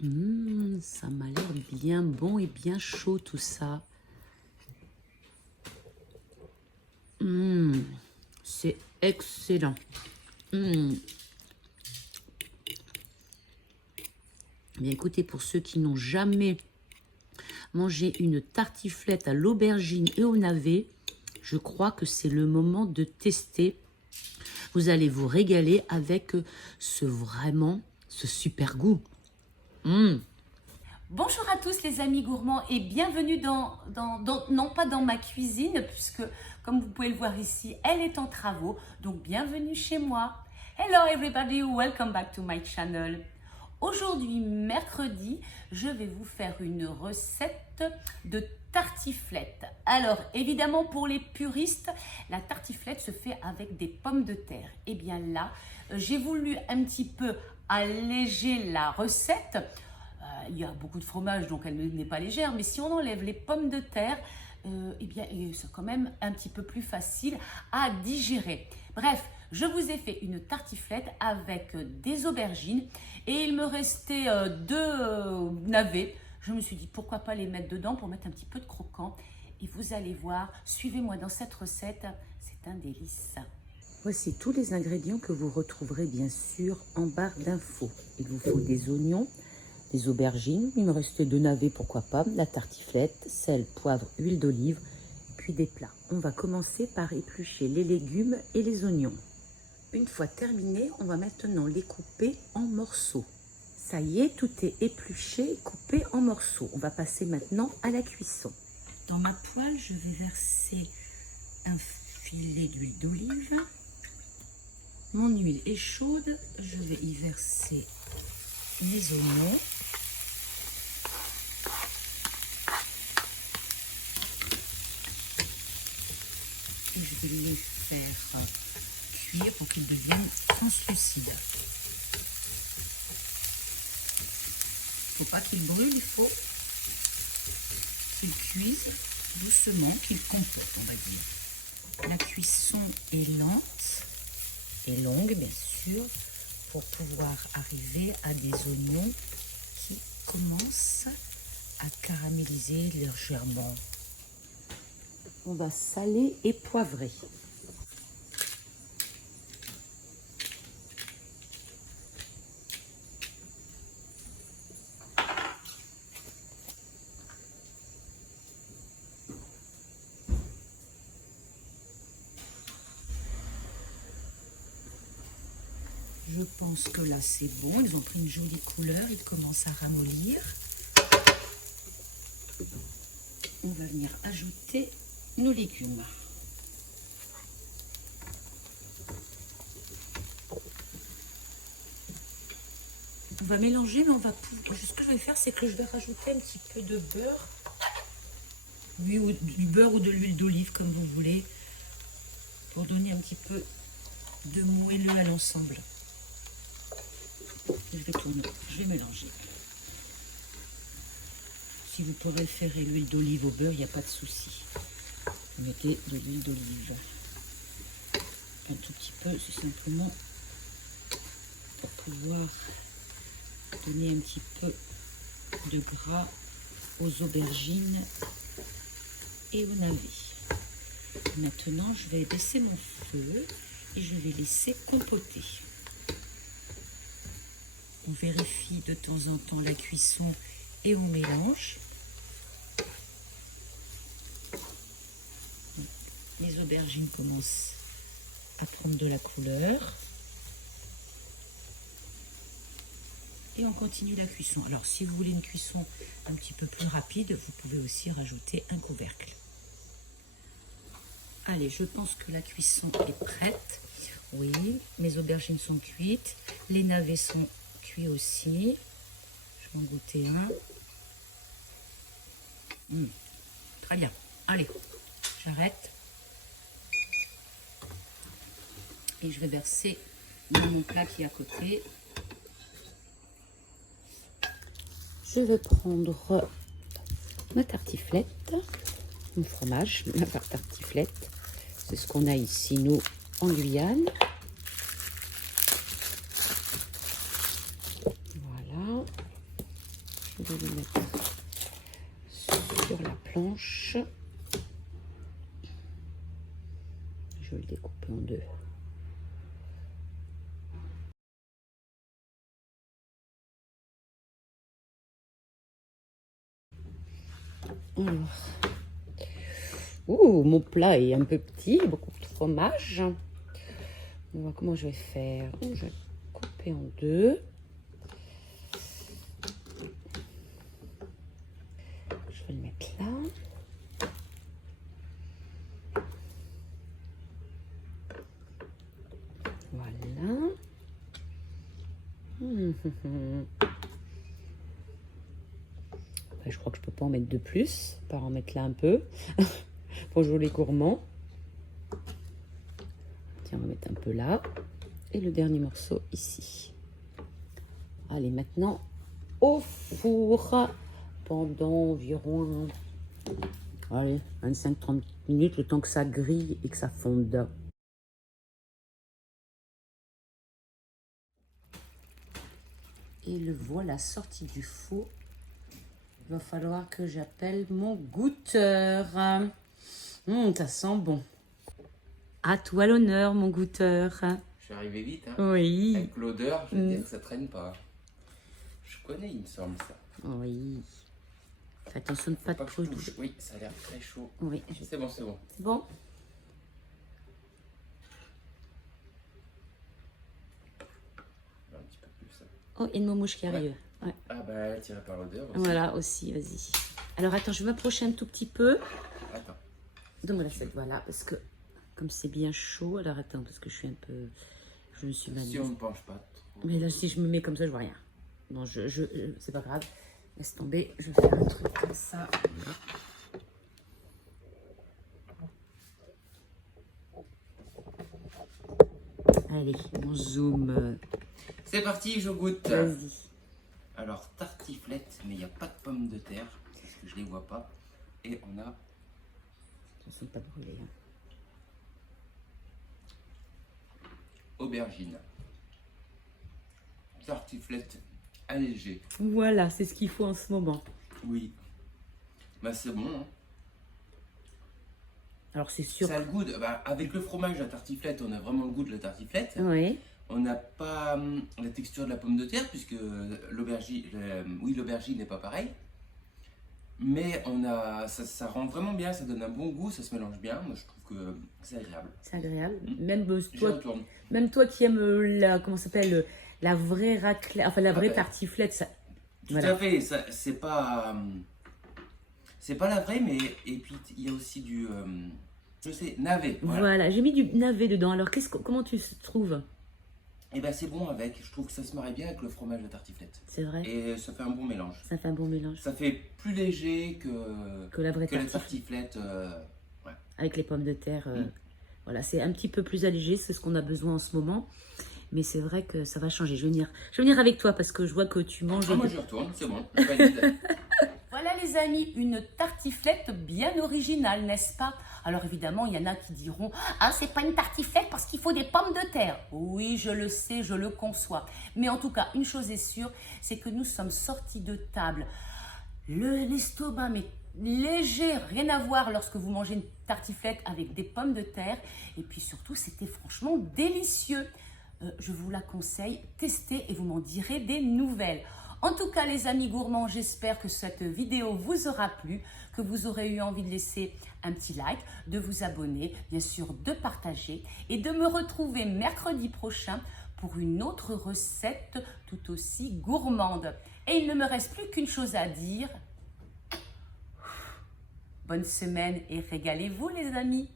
Ça m'a l'air bien bon et bien chaud tout ça. C'est excellent. Bien écoutez, pour ceux qui n'ont jamais mangé une tartiflette à l'aubergine et au navet, je crois que c'est le moment de tester. Vous allez vous régaler avec ce super goût. Bonjour à tous les amis gourmands et bienvenue non pas dans ma cuisine puisque comme vous pouvez le voir ici, elle est en travaux, donc bienvenue chez moi. Hello everybody, welcome back to my channel. Aujourd'hui, mercredi, je vais vous faire une recette de tartiflette. Alors, évidemment, pour les puristes, la tartiflette se fait avec des pommes de terre. Et bien là, j'ai voulu un petit peu alléger la recette. Il y a beaucoup de fromage, donc elle n'est pas légère. Mais si on enlève les pommes de terre, eh bien, c'est quand même un petit peu plus facile à digérer. Bref, je vous ai fait une tartiflette avec des aubergines et il me restait deux navets. Je me suis dit pourquoi pas les mettre dedans pour mettre un petit peu de croquant. Et vous allez voir, suivez-moi dans cette recette, c'est un délice. Voici tous les ingrédients que vous retrouverez bien sûr en barre d'infos. Il vous faut des oignons, des aubergines, il me restait deux navets, pourquoi pas, la tartiflette, sel, poivre, huile d'olive, puis des plats. On va commencer par éplucher les légumes et les oignons. Une fois terminé, on va maintenant les couper en morceaux. Ça y est, tout est épluché et coupé en morceaux. On va passer maintenant à la cuisson. Dans ma poêle, je vais verser un filet d'huile d'olive. Mon huile est chaude, je vais y verser les oignons. Et je vais les faire cuire pour qu'ils deviennent translucides. Il ne faut pas qu'ils brûlent, il faut qu'ils cuisent doucement, qu'ils compotent, on va dire. La cuisson est lente et longue, bien sûr, pour pouvoir arriver à des oignons qui commencent à caraméliser légèrement. On va saler et poivrer. Je pense que là c'est bon, ils ont pris une jolie couleur, ils commencent à ramollir. On va venir ajouter nos légumes. On va mélanger, mais on va pouvoir. Ce que je vais faire, c'est que je vais rajouter un petit peu de beurre. Oui, ou du beurre ou de l'huile d'olive, comme vous voulez, pour donner un petit peu de moelleux à l'ensemble. Je vais tourner, je vais mélanger. Si vous préférez l'huile d'olive au beurre, il n'y a pas de souci. Vous mettez de l'huile d'olive. Un tout petit peu, c'est simplement pour pouvoir donner un petit peu de gras aux aubergines et au navet. Maintenant, je vais baisser mon feu et je vais laisser compoter. On vérifie de temps en temps la cuisson et on mélange. Les aubergines commencent à prendre de la couleur. Et on continue la cuisson. Alors, si vous voulez une cuisson un petit peu plus rapide, vous pouvez aussi rajouter un couvercle. Allez, je pense que la cuisson est prête. Oui, mes aubergines sont cuites. Les navets sont cuits aussi. Je vais en goûter un. Très bien. Allez, j'arrête. Et je vais verser dans mon plat qui est à côté. Je vais prendre ma tartiflette, mon fromage, ma tartiflette. C'est ce qu'on a ici, nous, en Guyane. Voilà. vais le mettre sur la planche. Je vais le découper en deux. Alors, mon plat est un peu petit, beaucoup de fromage. On va voir comment je vais faire. Je vais couper en deux. Je vais le mettre là. Voilà. Je crois que je peux pas en mettre de plus, par en mettre là un peu. Bonjour les gourmands. Tiens, on va mettre un peu là. Et le dernier morceau ici. Allez, maintenant au four pendant environ 25-30 minutes, le temps que ça grille et que ça fonde. Et le voilà sorti du four. Il va falloir que j'appelle mon goûteur. Ça sent bon. À toi l'honneur, mon goûteur. Je suis arrivé vite, hein. Oui. Avec l'odeur, je veux dire que ça traîne pas. Je connais, il me semble, ça. Oui. Fais attention de Faut pas pas que trop je touche. toucher. Oui, ça a l'air très chaud. Oui. C'est bon, c'est bon. C'est bon? Un petit peu plus. Oh, il y a une momouche qui arrive. Ouais. Ah bah, tiré par l'odeur aussi. Voilà, aussi, vas-y. Alors, attends, je vais m'approcher un tout petit peu. Attends. Donne-moi la cette, voilà, parce que comme c'est bien chaud, alors attends, parce que je suis un peu... Je me suis Si on ne penche pas trop. Mais là, si je me mets comme ça, je vois rien. Non, c'est pas grave. Laisse tomber, je vais faire un truc comme ça. Allez, on zoom. C'est parti, je goûte. Vas-y. Alors, tartiflette, mais il n'y a pas de pommes de terre, parce que je les vois pas. Et on a Elles sont pas brûlées. Hein. aubergine. Tartiflette allégée. Voilà, c'est ce qu'il faut en ce moment. Oui. Bah, c'est bon, hein. Alors, c'est sûr. Ça a le goût de, bah, avec le fromage, la tartiflette, on a vraiment le goût de la tartiflette. Oui. On n'a pas la texture de la pomme de terre, puisque l'aubergine, l'aubergine n'est pas pareil. Mais on a, ça rend vraiment bien, ça donne un bon goût, ça se mélange bien. Moi, je trouve que c'est agréable. C'est agréable. Mmh. Même J'y toi, retourne. même toi qui aimes la, comment ça s'appelle, la vraie raclette, enfin la vraie bah, tartiflette, ça. Tout Voilà. à fait, c'est pas la vraie, mais et puis il y a aussi du, je sais, navet. Voilà. Voilà, j'ai mis du navet dedans. Alors, comment tu trouves? Et ben c'est bon avec. Je trouve que ça se marie bien avec le fromage de tartiflette. C'est vrai. Et ça fait un bon mélange. Ça fait un bon mélange. Ça fait plus léger Que la vraie la tartiflette. tartiflette. Ouais. Avec les pommes de terre. Mm. Voilà, c'est un petit peu plus allégé, c'est ce qu'on a besoin en ce moment. Mais c'est vrai que ça va changer. Je vais venir avec toi parce que je vois que tu manges. Ah, moi je retourne, c'est bon. Je valide. Voilà les amis, une tartiflette bien originale, n'est-ce pas? Alors évidemment, il y en a qui diront « Ah, c'est pas une tartiflette parce qu'il faut des pommes de terre ». Oui, je le sais, je le conçois. Mais en tout cas, une chose est sûre, c'est que nous sommes sortis de table. L'estomac, mais léger, rien à voir lorsque vous mangez une tartiflette avec des pommes de terre. Et puis surtout, c'était franchement délicieux. Je vous la conseille, testez et vous m'en direz des nouvelles. En tout cas, les amis gourmands, j'espère que cette vidéo vous aura plu, que vous aurez eu envie de laisser un petit like, de vous abonner, bien sûr de partager et de me retrouver mercredi prochain pour une autre recette tout aussi gourmande. Et il ne me reste plus qu'une chose à dire. Bonne semaine et régalez-vous les amis!